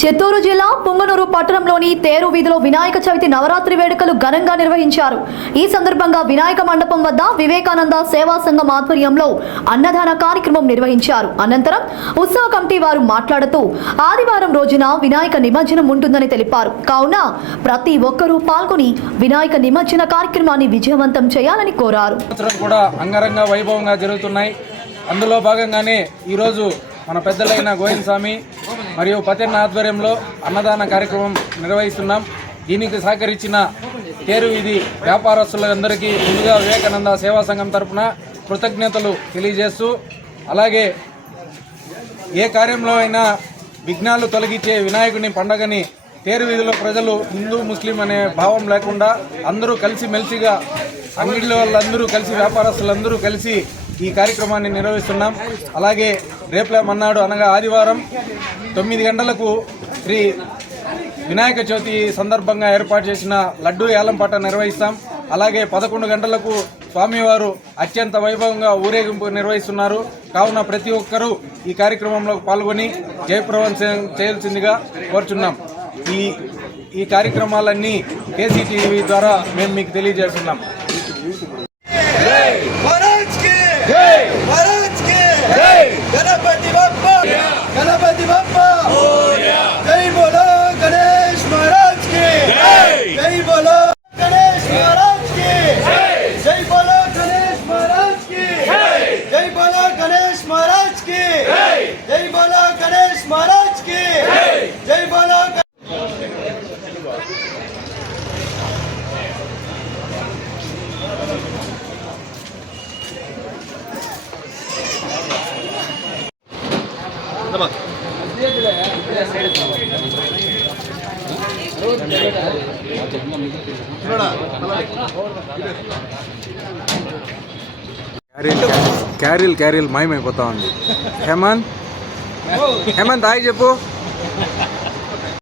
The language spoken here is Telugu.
చిత్తూరు జిల్లా పుంగనూరు పట్టణంలోని తేరు వీధిలో వినాయక చవితి నవరాత్రి వేడుకలు ఘనంగా నిర్వహించారు. ఈ సందర్భంగా వినాయక మండపం వద్ద వివేకానంద సేవా సంఘం ఆధ్వర్యంలో అన్నదాన కార్యక్రమం నిర్వహించారు. అనంతరం ఉత్సవ కమిటీ వారు మాట్లాడుతూ ఆదివారం రోజున వినాయక నిమజ్జనం ఉంటుందని తెలిపారు. కావున ప్రతి ఒక్కరూ పాల్గొని వినాయక నిమజ్జన కార్యక్రమాన్ని విజయవంతం చేయాలని కోరారు. కూడా అంగరంగ వైభవంగా జరుగుతున్నాయి. అందులో భాగంగానే ఈరోజు మన పెద్దలైన గోవింద స్వామి మరియు పతెన్న ఆధ్వర్యంలో అన్నదాన కార్యక్రమం నిర్వహిస్తున్నాం. దీనికి సహకరించిన తేరు వీధి వ్యాపారస్తులందరికీ ముందుగా వివేకానంద సేవా సంఘం తరఫున కృతజ్ఞతలు తెలియజేస్తూ, అలాగే ఏ కార్యంలో అయినా విఘ్నాలు తొలగించే వినాయకుని పండగని తేరు వీధిలో ప్రజలు హిందూ ముస్లిం అనే భావం లేకుండా అందరూ కలిసిమెలిసిగా అంగిళ్ళ వాళ్ళందరూ కలిసి వ్యాపారస్తులందరూ కలిసి ఈ కార్యక్రమాన్ని నిర్వహిస్తున్నాం. అలాగే రేపులే మన్నాడు అనగా ఆదివారం 9 గంటలకు శ్రీ వినాయక చవితి సందర్భంగా ఏర్పాటు చేసిన లడ్డూ ఏలంపాట నిర్వహిస్తాం. అలాగే 11 గంటలకు స్వామివారు అత్యంత వైభవంగా ఊరేగింపు నిర్వహిస్తున్నారు. కావున ప్రతి ఒక్కరూ ఈ కార్యక్రమంలో పాల్గొని జయప్రదం చేయాల్సిందిగా కోరుచున్నాం. ఈ కార్యక్రమాలన్నీ కేసీటీవీ ద్వారా మేము మీకు తెలియజేస్తున్నాం. गणपति बप्पा जय बोलो गणेश महाराज की जय बोलो गणेश महाराज की जय बोलो गणेश महाराज की जय बोलो गणेश महाराज की जय बोलो गणेश महाराज की जय बोलो క్యారీల్ మాయమైపోతా ఉంది. హేమంత్ హాయ్ చెప్పు.